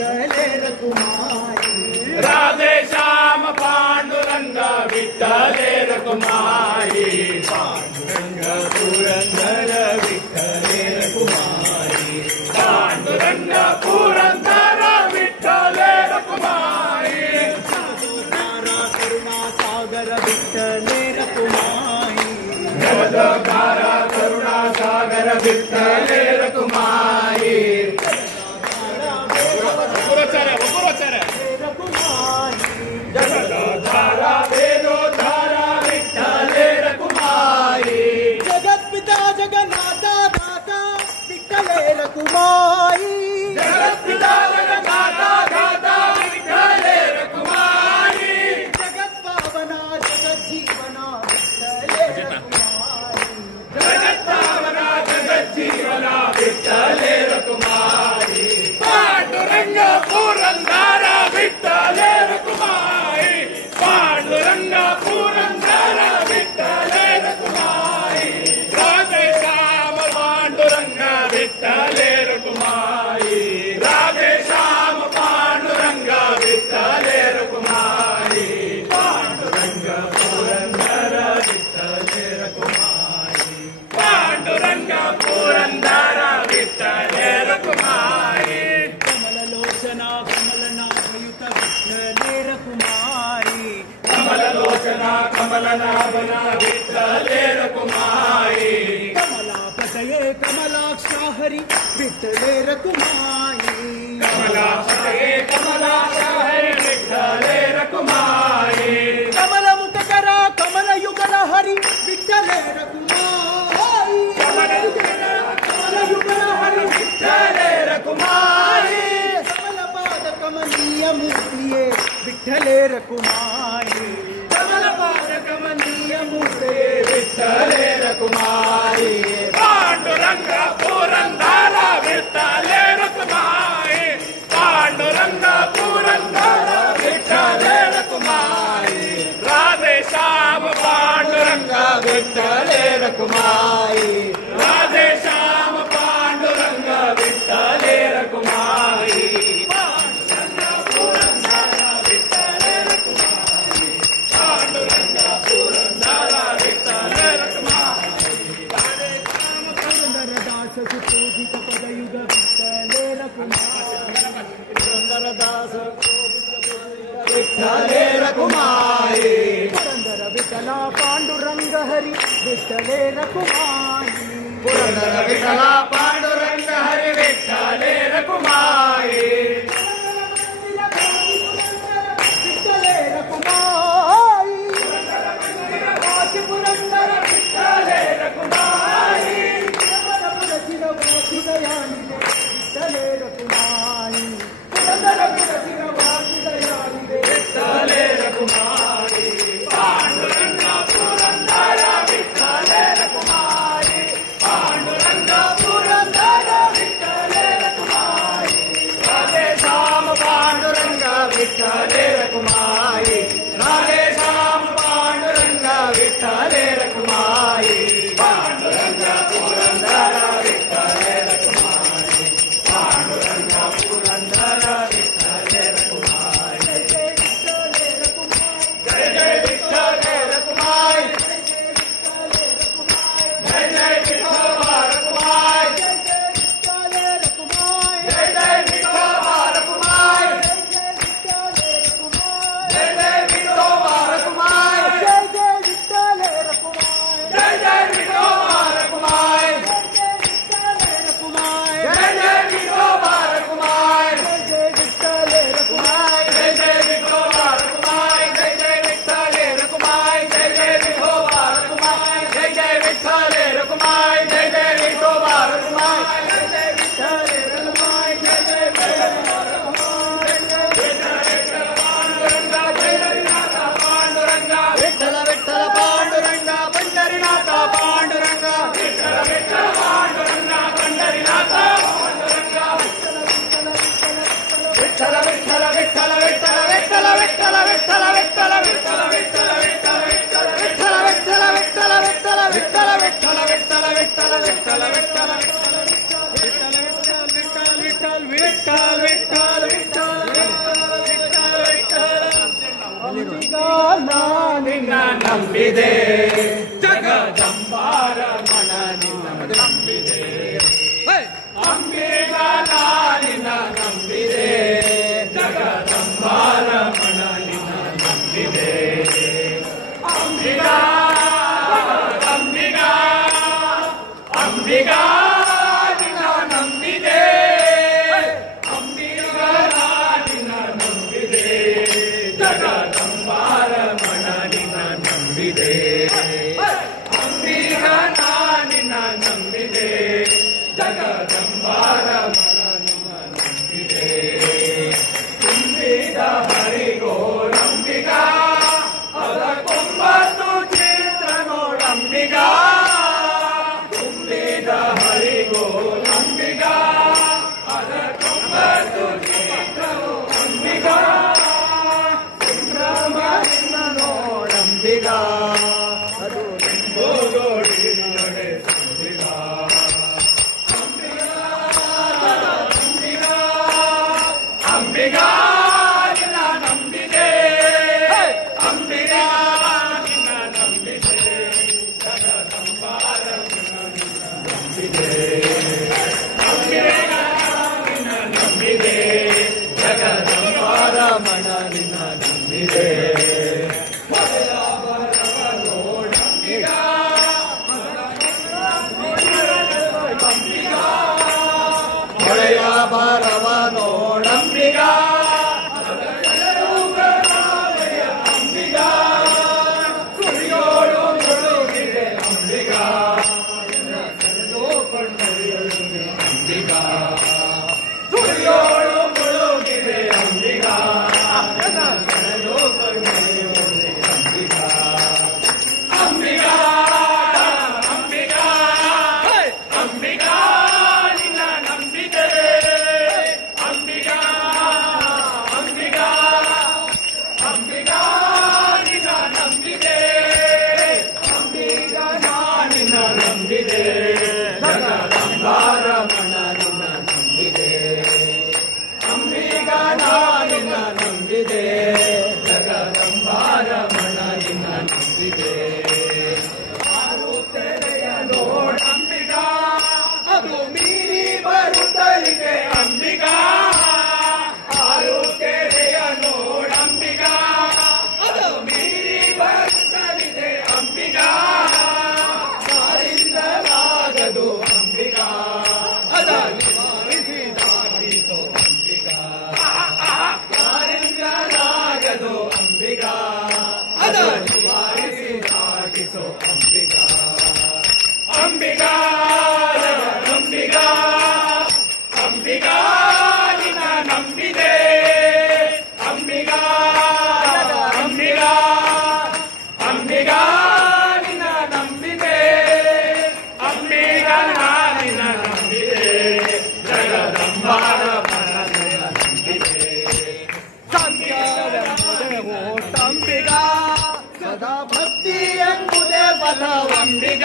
विठ्ठले रकुमाई राधे श्याम पांडुरंग विठ्ठले रकुमाई पांडुरंग पुरंदर विठ्ठले रकुमाई पांडुरंग पुरंदर विठ्ठले रकुमाई करुणा सागर विठ्ठले रकुमाई जगदकारा करुणा सागर विठ्ठले रकुमाई जगदधारा वेदोधारा विठ्ठले रकुमाई जगत पिता जगन्नाथा दाता विठ्ठले रकुमाई जगत पिता जगन्नाथा दाता विठ्ठले रकुमाई जगत पावना जगत जीवना विठ्ठले रकुमाई जगत पावना जगत जीवना विठ्ठले रकुमाई पांडुरंग पुरंदर विठ्ठले रकुमाई पांडुरंग पुरंदर विठ्ठले रकुमाई राधे श्याम पांडुरंग विठ्ठले रकुमाई राधे श्याम पांडुरंग विठ्ठले रकुमाई पांडुरंग पुरंदर विठ्ठले रकुमाई पांडुरंग पुरंदर विठ्ठले रकुमाई कमललोचना कमलनाभयुत विठ्ठले रकुमाई कमललोचना कमलनाभना विठ्ठले रकुमाई कमलापतये कमलाक्षा हरि विठ्ठले रकुमाई कमलापतये कमलाक्षा हरि विठ्ठले रकुमाई कमलमुखकरा कमलयुगल हरि विठ्ठले रकुमाई कमलयुगल हरि विठ्ठले रकुमाई कमलपाद कमनीय मूर्तिये विठ्ठले रकुमाई कमलपाद कमनीय मूर्ते विठ्ठले रकुमाई पांडुरंग पुरंदर विठ्ठले रकुमाई पांडुरंग पुरंदर विठ्ठले रकुमाई राधे श्याम पांडुरंग विठ्ठले रकुमाई राधे श्याम पांडुरंग विठ्ठले रकुमाई पांडुरंग पुरंदर विठ्ठले रकुमाई पांडुरंग पुरंदर विठ्ठले रकुमाई राधे श्याम पुरंदरदास सुपूजित पदयुग विठ्ठले रकुमाई पुरंदरदास विठ्ठले रकुमाई पुरंदर विठला पांडुरंग हरि विठ्ठले रकुमाई पुरंदर विठला पांडुरंग हरि विठ्ठले रकुमाई विठ्ठले रकुमाई पुरंदर विठ्ठले रकुमाई विठ्ठले रकुमाई पुरंदर विठ्ठले रकुमाई पांडुरंग पुरंदर विठ्ठले रकुमाई पांडुरंग पुरंदर विठ्ठले रकुमाई राधे श्याम पांडुरंग विठ्ठले रकुमाई राधे श्याम पांडुरंग विठ्ठले रकुमाई पांडुरंग पुरंदर विठ्ठले रकुमाई पांडुरंग पुरंदर विठ्ठले रकुमाई जय जय विठ्ठले रकुमाई जय जय विठोबा रकुमाई जय जय विठोबा रकुमाई ನಂಬಿದೆ ಜಗದಂಬಾರಮಣ ನಿನ್ನ ನಂಬಿದೆ ಅಂಬಿಗ ನಿನ್ನ ನಂಬಿದೆ ಜಗದಂಬಾರಮಣ ನಿನ್ನ ನಂಬಿದೆ ಅಂಬಿಗ ಅಂಬಿಗ ಅಂಬಿಗ ನಿನ್ನ ನಂಬಿದೆ ಅಂಬಿಗ ನಿನ್ನ ನಂಬಿದೆ ಜಗದಂಬಾರಮಣ ನಿನ್ನ ನಂಬಿದೆ ಅಂಬಿಗ ನಿನ್ನ ನಂಬಿದೆ ಜಗದಂಬಾರಮಣ ನಿನ್ನ ನಂಬಿದೆ ತುಂಬಿದ ಹರಿಗೋ ನಂಬಿಗ ಅದಕ್ಕೊಂಬತ್ತು ಚಿತ್ರ ನೋಡಂಬಿಗ ತುಂಬಿದ ಹರಿಗೋ ನಂಬಿಗ ಅದಕ್ಕೊಂಬತ್ತು ಚಿತ್ರ ಅಂಬಿಗ ಸಂಭ್ರಮ ನಿನ್ನ ನೋಡಂಬಿಗ ಅದು ನಿಂಬೋಗೋಡಿ ನಡೆ ಸಂಬಿಗ ಅಂಬಿಗ ನಿನ್ನ ನಂಬಿದೆ ಅಂಬಿಗ ನಿನ್ನ ನಂಬಿದೆ ಜಗದಂಬಾರಮಣ ನಿನ್ನ ನಂಬಿದೆ ಅಂಬಿಗ ನಿನ್ನ ನಂಬಿದೆ ಜಗದಂಬಾರಮಣ ನಿನ್ನ ನಂಬಿದೆ ಹೊಳೆಯ ಬರವ ನೋಡಂಬಿಗ ಅಂಬಿಗ ಸುರಿಯೋಳು ಮುಳುಗಿದೆ ಅಂಬಿಗ ಅಂಬಿಗ ಸುರಿಯೋಳು ಮುಳುಗಿದೆ ಅಂಬಿಗ ಅಂಬಿಗ ಅಂಬಿಗ ಅಂಬಿಗ ಅಂಬಿಗ ನಿನ್ನ ನಂಬಿದೆ ಅಂಬಿಗ ಅಂಬಿಗ ಅಂಬಿಗ ನಿನ್ನ ನಂಬಿದೆ ಅಂಬಿಗ ನಿನ್ನ ನಂಬಿದೆ ಜಗದಂಬಾರಮಣ ನಿನ್ನ ನಂಬಿದೆ ಅಂಬಿಗ ನಿನ್ನ ನಂಬಿದೆ ಜಗದಂಬಾರಮಣ ನಿನ್ನ ನಂಬಿದೆ ಆರು ತೆರೆಯ ನೋಡಂಬಿಗ ಅದು ಮೀರಿ ಬರುತ್ತಲಿದೆ ಅಂಬಿಗ ಆರು ತೆರೆಯ ನೋಡಂಬಿಗ ಅದು ಮೀರಿ ಬರುತ್ತಲಿದೆ ಅಂಬಿಗ ಕಾರಿಂದಲಾಗದು ಅಂಬಿಗ ಅದ ನಿವಾರಿಸಿ ದಾಟಿಸೋ ಅಂಬಿಗ ಕಾರಿಂದಲಾಗದು ಅಂಬಿಗ ಅದ ನಿವಾರಿಸಿ ದಾಟಿಸೋ ಅಂಬಿಗ ಅಂಬಿಗ ಅಂಬಿಗ ಅಂಬಿಗ ನಿನ್ನ ನಂಬಿದೆ ಅಂಬಿಗ ಅಂಬಿಗ ಅಂಬಿಗ ನಿನ್ನ ನಂಬಿದೆ ಅಂಬಿಗ ನಿನ್ನ ನಂಬಿದೆ ಜಗದಂಬಾರಮಣ ನಿನ್ನ ನಂಬಿದೆ ಅಂಬಿಗ ಸದಾ ಭಕ್ತಿ ಎಂಬುದೇ ಬಲವಂಬಿಗ